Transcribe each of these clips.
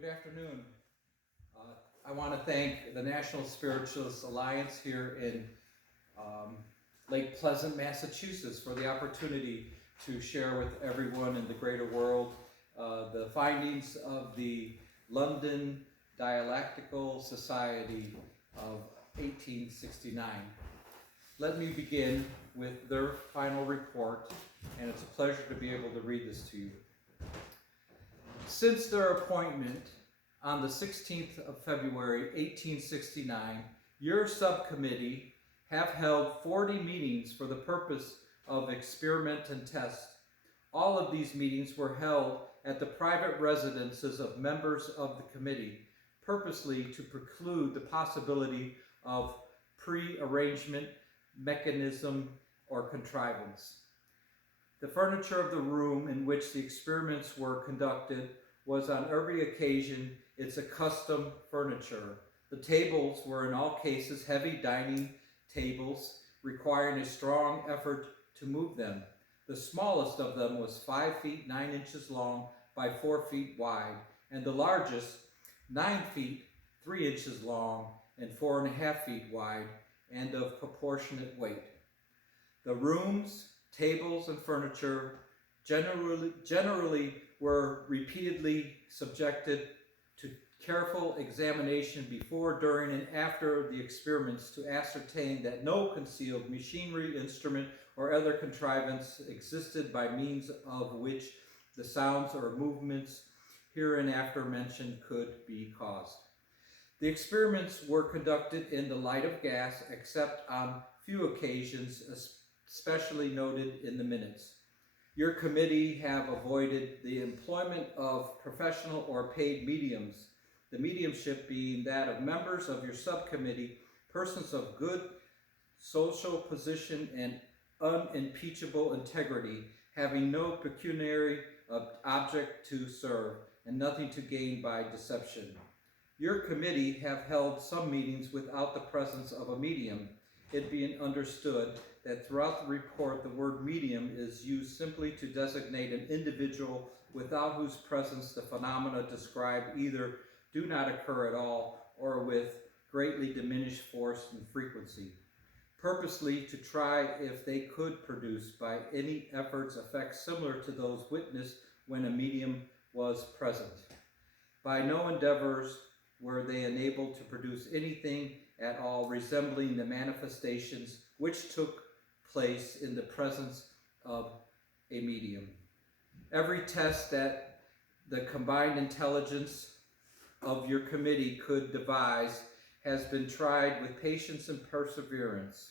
Good afternoon. I want to thank the National Spiritualist Alliance here in Lake Pleasant, Massachusetts for the opportunity to share with everyone in the greater world the findings of the London Dialectical Society of 1869. Let me begin with their final report, and it's a pleasure to be able to read this to you. Since their appointment on the 16th of February, 1869, your subcommittee have held 40 meetings for the purpose of experiment and test. All of these meetings were held at the private residences of members of the committee, purposely to preclude the possibility of pre-arrangement, mechanism, or contrivance. The furniture of the room in which the experiments were conducted was on every occasion its accustomed furniture. The tables were in all cases heavy dining tables, requiring a strong effort to move them. The smallest of them was 5 feet 9 inches long by 4 feet wide, and the largest 9 feet 3 inches long and 4.5 feet wide, and of proportionate weight. The rooms, tables, and furniture generally were repeatedly subjected to careful examination before, during, and after the experiments to ascertain that no concealed machinery, instrument, or other contrivance existed by means of which the sounds or movements hereinafter mentioned could be caused. The experiments were conducted in the light of gas, except on few occasions, especially noted in the minutes. Your committee have avoided the employment of professional or paid mediums, the mediumship being that of members of your subcommittee, persons of good social position and unimpeachable integrity, having no pecuniary object to serve and nothing to gain by deception. Your committee have held some meetings without the presence of a medium, it being understood that throughout the report the word medium is used simply to designate an individual without whose presence the phenomena described either do not occur at all or with greatly diminished force and frequency, purposely to try if they could produce by any efforts effects similar to those witnessed when a medium was present. By no endeavors were they enabled to produce anything at all resembling the manifestations which took place in the presence of a medium. Every test that the combined intelligence of your committee could devise has been tried with patience and perseverance.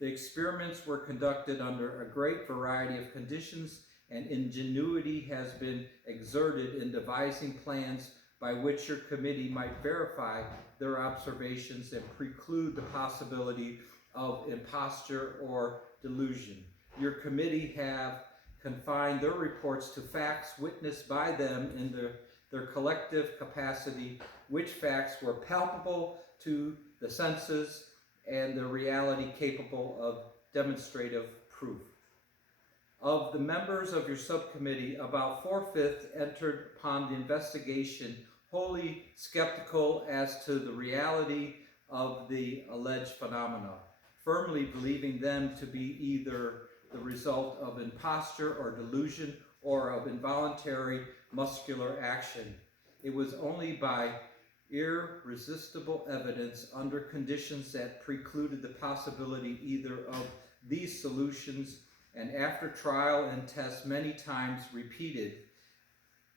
The experiments were conducted under a great variety of conditions, and ingenuity has been exerted in devising plans by which your committee might verify their observations and preclude the possibility of imposture or delusion. Your committee have confined their reports to facts witnessed by them in their collective capacity, which facts were palpable to the senses and the reality capable of demonstrative proof. Of the members of your subcommittee, about 4/5 entered upon the investigation wholly skeptical as to the reality of the alleged phenomena, firmly believing them to be either the result of imposture or delusion or of involuntary muscular action. It was only by irresistible evidence under conditions that precluded the possibility either of these solutions, and after trial and test many times repeated,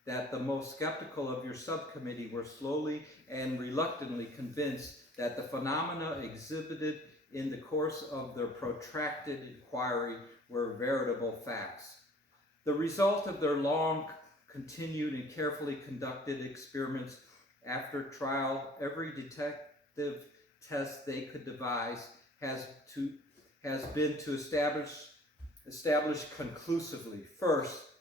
that the most skeptical of your subcommittee were slowly and reluctantly convinced that the phenomena exhibited in the course of their protracted inquiry were veritable facts. The result of their long continued and carefully conducted experiments after trial, every detective test they could devise has been to establish conclusively, first,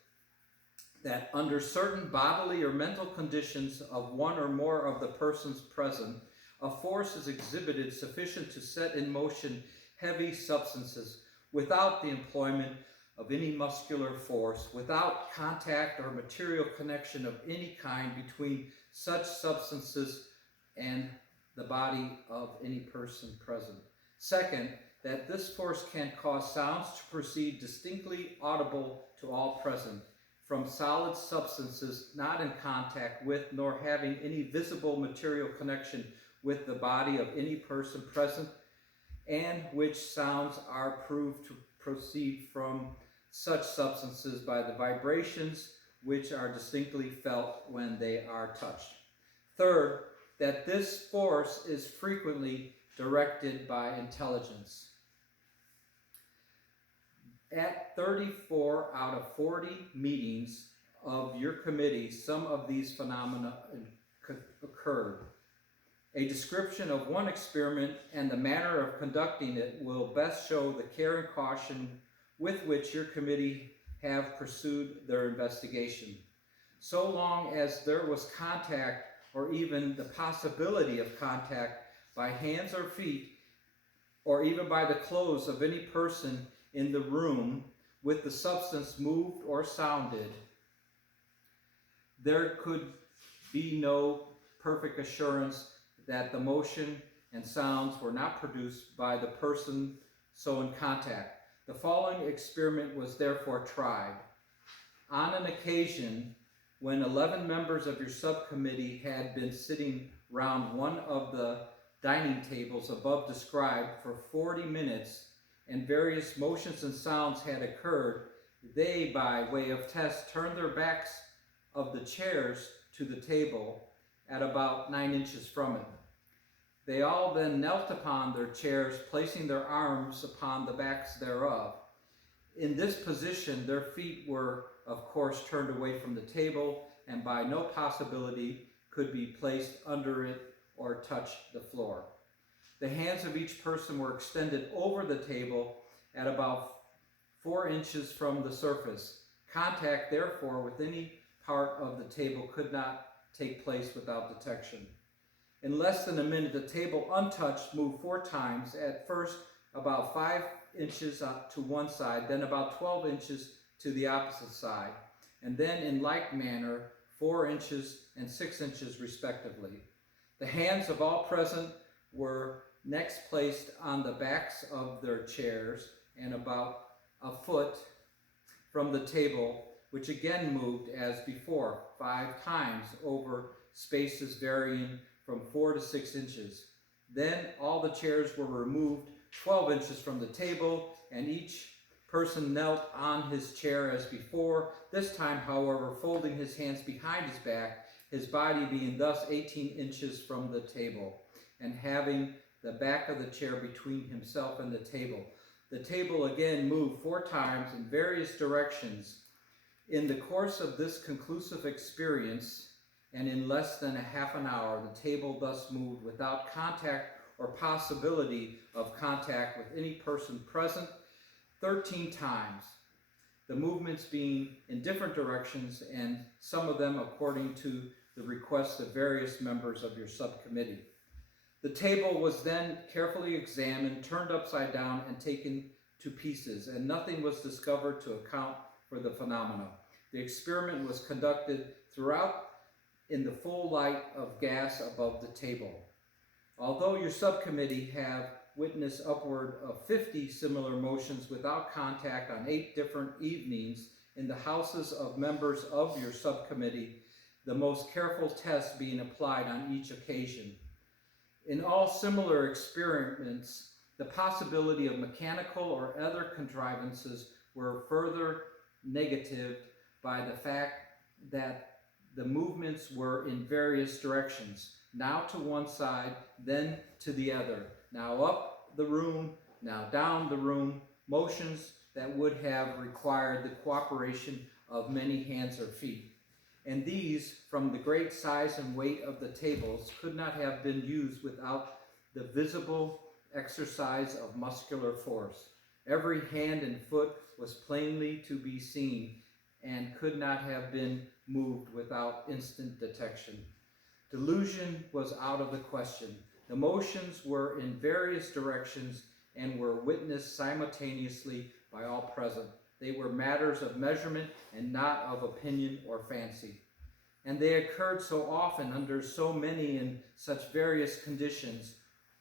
that under certain bodily or mental conditions of one or more of the persons present, a force is exhibited sufficient to set in motion heavy substances without the employment of any muscular force, without contact or material connection of any kind between such substances and the body of any person present. Second, that this force can cause sounds to proceed distinctly audible to all present from solid substances not in contact with nor having any visible material connection with the body of any person present, and which sounds are proved to proceed from such substances by the vibrations which are distinctly felt when they are touched. Third, that this force is frequently directed by intelligence. At 34 out of 40 meetings of your committee, some of these phenomena occurred. A description of one experiment and the manner of conducting it will best show the care and caution with which your committee have pursued their investigation. So long as there was contact or even the possibility of contact by hands or feet, or even by the clothes of any person in the room with the substance moved or sounded, there could be no perfect assurance that the motion and sounds were not produced by the person so in contact. The following experiment was therefore tried. On an occasion when 11 members of your subcommittee had been sitting round one of the dining tables above described for 40 minutes, and various motions and sounds had occurred, they, by way of test, turned their backs of the chairs to the table at about 9 inches from it. They all then knelt upon their chairs, placing their arms upon the backs thereof. In this position, their feet were, of course, turned away from the table, and by no possibility could be placed under it or touch the floor. The hands of each person were extended over the table at about 4 inches from the surface. Contact, therefore, with any part of the table could not take place without detection. In less than a minute, the table untouched moved 4 times, at first about 5 inches up to one side, then about 12 inches to the opposite side, and then in like manner 4 inches and 6 inches respectively. The hands of all present were next placed on the backs of their chairs and about a foot from the table, which again moved as before 5 times over spaces varying from 4 to 6 inches. Then all the chairs were removed 12 inches from the table, and each person knelt on his chair as before, this time, however, folding his hands behind his back, his body being thus 18 inches from the table, and having the back of the chair between himself and the table. The table again moved 4 times in various directions. In the course of this conclusive experience, and in less than a half an hour, the table thus moved without contact or possibility of contact with any person present 13 times, the movements being in different directions, and some of them according to the request of various members of your subcommittee. The table was then carefully examined, turned upside down, and taken to pieces, and nothing was discovered to account for the phenomena. The experiment was conducted throughout in the full light of gas above the table. Although your subcommittee have witnessed upward of 50 similar motions without contact on 8 different evenings in the houses of members of your subcommittee, the most careful tests being applied on each occasion. In all similar experiments, the possibility of mechanical or other contrivances were further negatived by the fact that the movements were in various directions, now to one side, then to the other, now up the room, now down the room, motions that would have required the cooperation of many hands or feet. And these, from the great size and weight of the tables, could not have been used without the visible exercise of muscular force. Every hand and foot was plainly to be seen and could not have been moved without instant detection. Delusion was out of the question. The motions were in various directions and were witnessed simultaneously by all present. They were matters of measurement and not of opinion or fancy. and they occurred so often under so many and such various conditions,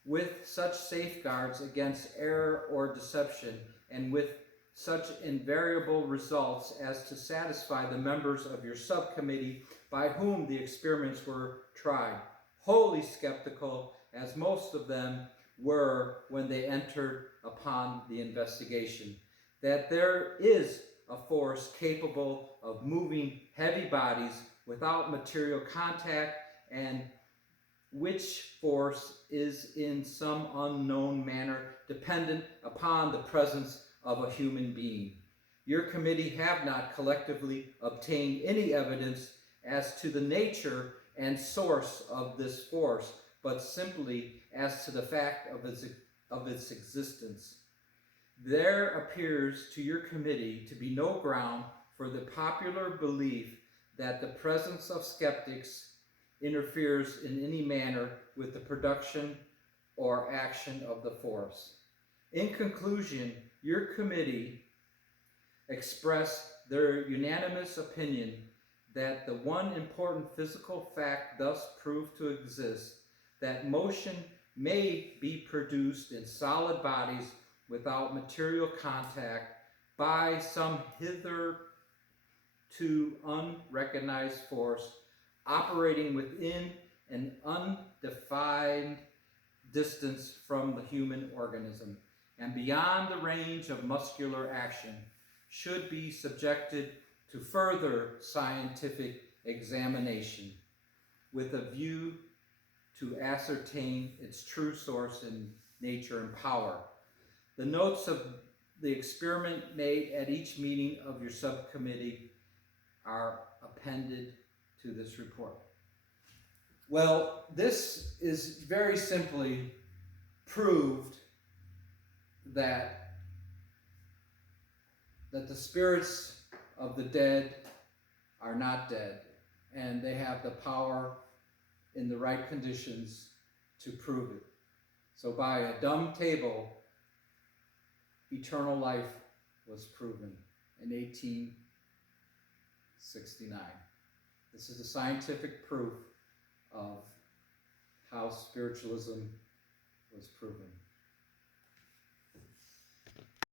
with such safeguards against error or deception, and with such invariable results as to satisfy the members of your subcommittee by whom the experiments were tried, wholly skeptical, as most of them were when they entered upon the investigation, that there is a force capable of moving heavy bodies without material contact, and which force is in some unknown manner dependent upon the presence of a human being. Your committee have not collectively obtained any evidence as to the nature and source of this force, but simply as to the fact of its existence. There appears to your committee to be no ground for the popular belief that the presence of skeptics interferes in any manner with the production or action of the force. In conclusion, your committee expressed their unanimous opinion that the one important physical fact thus proved to exist, that motion may be produced in solid bodies without material contact by some hitherto unrecognized force operating within an undefined distance from the human organism and beyond the range of muscular action, should be subjected to further scientific examination with a view to ascertain its true source in nature and power. The notes of the experiment made at each meeting of your subcommittee are appended to this report. Well, this is very simply proved that the spirits of the dead are not dead, and they have the power in the right conditions to prove it. So by a dumb table, eternal life was proven in 1869. This is a scientific proof of how spiritualism was proven.